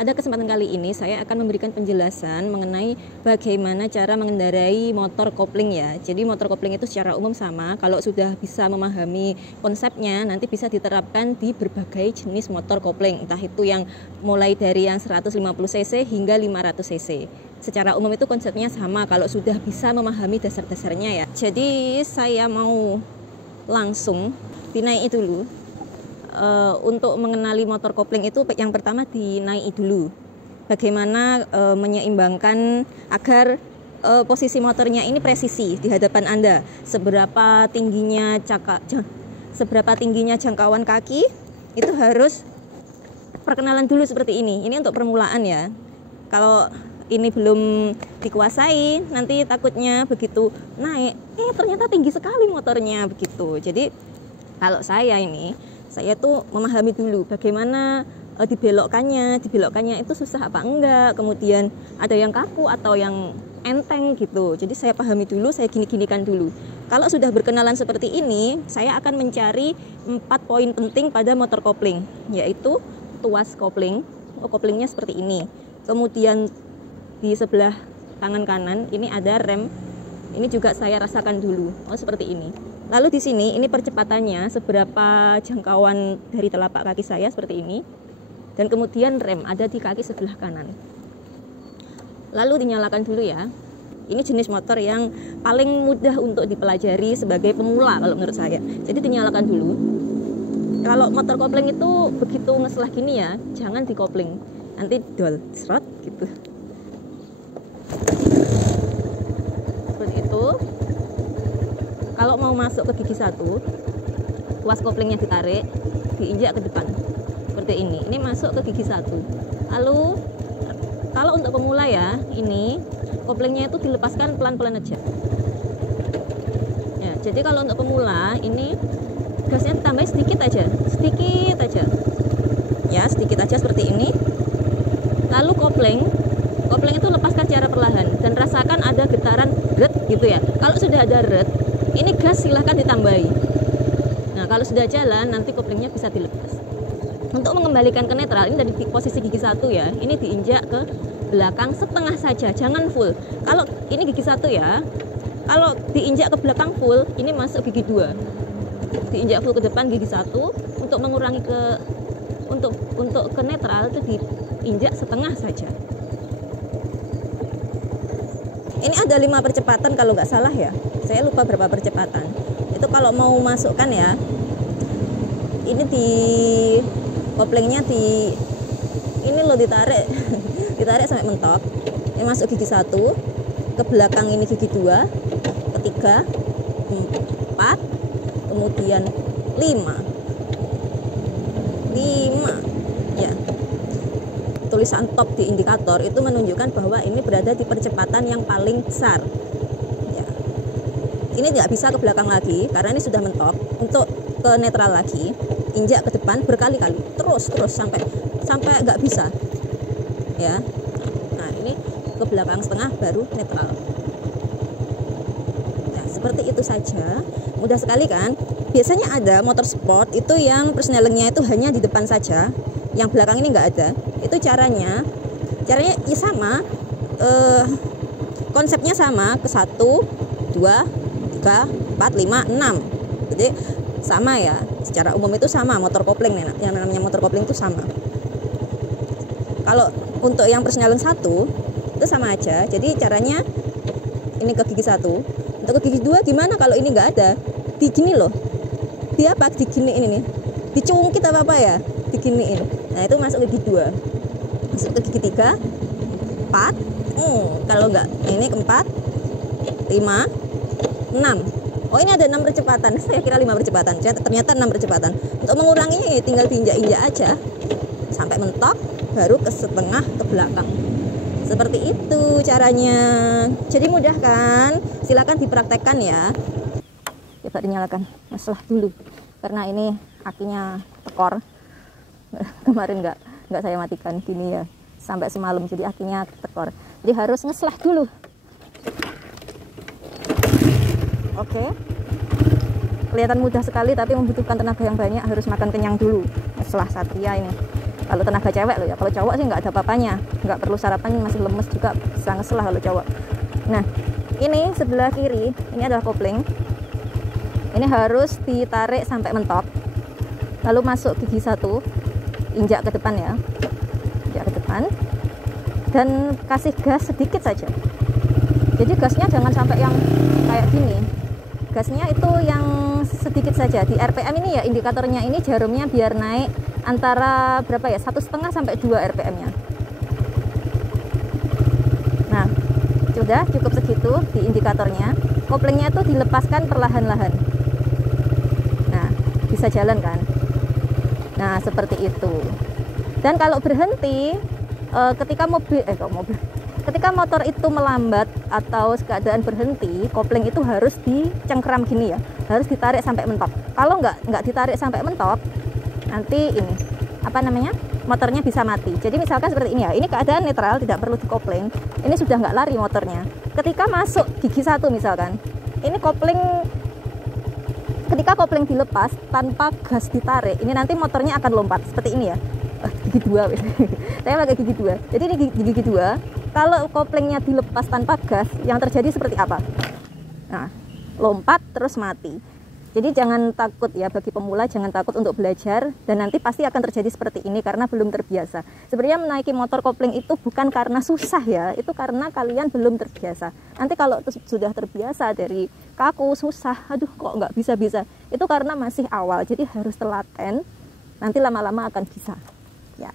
Pada kesempatan kali ini saya akan memberikan penjelasan mengenai bagaimana cara mengendarai motor kopling ya. Jadi motor kopling itu secara umum sama, kalau sudah bisa memahami konsepnya nanti bisa diterapkan di berbagai jenis motor kopling, entah itu yang mulai dari yang 150 cc hingga 500 cc. Secara umum itu konsepnya sama kalau sudah bisa memahami dasar-dasarnya ya. Jadi saya mau langsung dinaiki dulu. Untuk mengenali motor kopling itu yang pertama dinaiki dulu. Bagaimana menyeimbangkan agar posisi motornya ini presisi di hadapan Anda. Seberapa tingginya jangkauan kaki itu harus perkenalan dulu seperti ini. Ini untuk permulaan ya. Kalau ini belum dikuasai, nanti takutnya begitu naik, ternyata tinggi sekali motornya begitu. Jadi kalau saya tuh memahami dulu bagaimana dibelokkannya itu susah apa enggak, kemudian ada yang kaku atau yang enteng gitu. Jadi saya pahami dulu, saya gini-ginikan dulu. Kalau sudah berkenalan seperti ini, saya akan mencari 4 poin penting pada motor kopling, yaitu tuas kopling. Koplingnya seperti ini. Kemudian di sebelah tangan kanan ini ada rem. Ini juga saya rasakan dulu. Seperti ini. Lalu di sini ini percepatannya seberapa jangkauan dari telapak kaki saya seperti ini. Dan kemudian rem ada di kaki sebelah kanan. Lalu dinyalakan dulu ya. Ini jenis motor yang paling mudah untuk dipelajari sebagai pemula kalau menurut saya. Jadi dinyalakan dulu. Kalau motor kopling itu begitu ngeslah gini ya, jangan dikopling. Nanti dol, serot gitu. Seperti itu. Kalau mau masuk ke gigi 1, tuas koplingnya ditarik, diinjak ke depan seperti ini. Ini masuk ke gigi 1. Lalu kalau untuk pemula ya, ini koplingnya itu dilepaskan pelan-pelan aja ya. Jadi kalau untuk pemula ini gasnya ditambah sedikit aja ya, sedikit aja seperti ini. Lalu kopling itu lepaskan secara perlahan dan rasakan ada getaran ret gitu ya. Kalau sudah ada ret, ini gas silahkan ditambahi. Nah kalau sudah jalan nanti koplingnya bisa dilepas. Untuk mengembalikan ke netral, ini dari posisi gigi 1 ya, ini diinjak ke belakang setengah saja, jangan full. Kalau ini gigi 1 ya, kalau diinjak ke belakang full, ini masuk gigi 2. Diinjak full ke depan gigi 1, untuk mengurangi untuk ke netral itu diinjak setengah saja. Ini ada 5 percepatan kalau nggak salah ya. Saya lupa berapa percepatan. Itu kalau mau masukkan ya. Ini di koplingnya ini lo ditarik ditarik sampai mentok. Ini masuk gigi 1, ke belakang ini gigi 2, ketiga, 4, kemudian 5 ya. Tulisan top di indikator itu menunjukkan bahwa ini berada di percepatan yang paling besar ya. Ini tidak bisa ke belakang lagi karena ini sudah mentok. Untuk ke netral lagi, injak ke depan berkali-kali terus sampai nggak bisa ya. Nah ini ke belakang setengah baru netral ya, seperti itu saja. Mudah sekali kan. Biasanya ada motor sport itu yang persnelingnya itu hanya di depan saja, yang belakang ini nggak ada. Itu caranya ya sama, konsepnya sama, ke 1, 2, 3, 4, 5, 6. Jadi sama ya, secara umum itu sama motor kopling nih, yang namanya motor kopling itu sama. Kalau untuk yang persneling 1 itu sama aja. Jadi caranya ini ke gigi 1. Untuk ke gigi 2 gimana kalau ini nggak ada? Digini loh. Dia apa? Diginiin ini. Dicungkit apa ya? Diginiin. Nah itu masuk ke gigi 2. Masuk ke gigi 3, 4, kalau enggak ini keempat, 5, 6. Oh ini ada 6 percepatan. Saya kira 5 percepatan. Ternyata 6 percepatan. Untuk menguranginya ya tinggal diinjak-injak aja sampai mentok, baru ke setengah ke belakang. Seperti itu caranya. Jadi mudah kan? Silakan dipraktekkan ya. Coba dinyalakan, masalah dulu karena ini akinya tekor. Kemarin nggak saya matikan gini ya sampai semalam, jadi akinya tekor, jadi harus ngeslah dulu. Oke, kelihatan mudah sekali tapi membutuhkan tenaga yang banyak, harus makan kenyang dulu. Ngeslah Satria ini Kalau tenaga cewek loh ya, kalau cowok sih nggak ada apa-apanya, nggak perlu sarapan, masih lemes juga bisa ngesel lah kalau cowok. Nah ini sebelah kiri ini adalah kopling, ini harus ditarik sampai mentok, lalu masuk gigi 1, injak ke depan ya, injak ke depan, dan kasih gas sedikit saja. Jadi gasnya jangan sampai yang kayak gini, gasnya itu yang sedikit saja. Di RPM ini ya, indikatornya ini jarumnya biar naik antara berapa ya, 1,5 sampai 2 RPM nya. Nah sudah cukup segitu di indikatornya. Koplingnya itu dilepaskan perlahan-lahan. Nah bisa jalan kan. Nah seperti itu. Dan kalau berhenti ketika ketika motor itu melambat atau keadaan berhenti, kopling itu harus dicengkram gini ya, harus ditarik sampai mentok. Kalau nggak ditarik sampai mentok, nanti ini apa namanya, motornya bisa mati. Jadi misalkan seperti ini ya, ini keadaan netral, tidak perlu dikopling, ini sudah nggak lari motornya. Ketika masuk gigi 1 misalkan, ini ketika kopling dilepas tanpa gas ditarik, ini nanti motornya akan lompat seperti ini ya. Gigi 2 saya pakai gigi 2. Jadi ini gigi 2. Kalau koplingnya dilepas tanpa gas, yang terjadi seperti apa? Nah, lompat terus mati. Jadi jangan takut ya, bagi pemula jangan takut untuk belajar, dan nanti pasti akan terjadi seperti ini karena belum terbiasa. Sebenarnya menaiki motor kopling itu bukan karena susah ya, itu karena kalian belum terbiasa. Nanti kalau sudah terbiasa dari kaku, susah, aduh kok nggak bisa-bisa, itu karena masih awal, jadi harus telaten, nanti lama-lama akan bisa ya.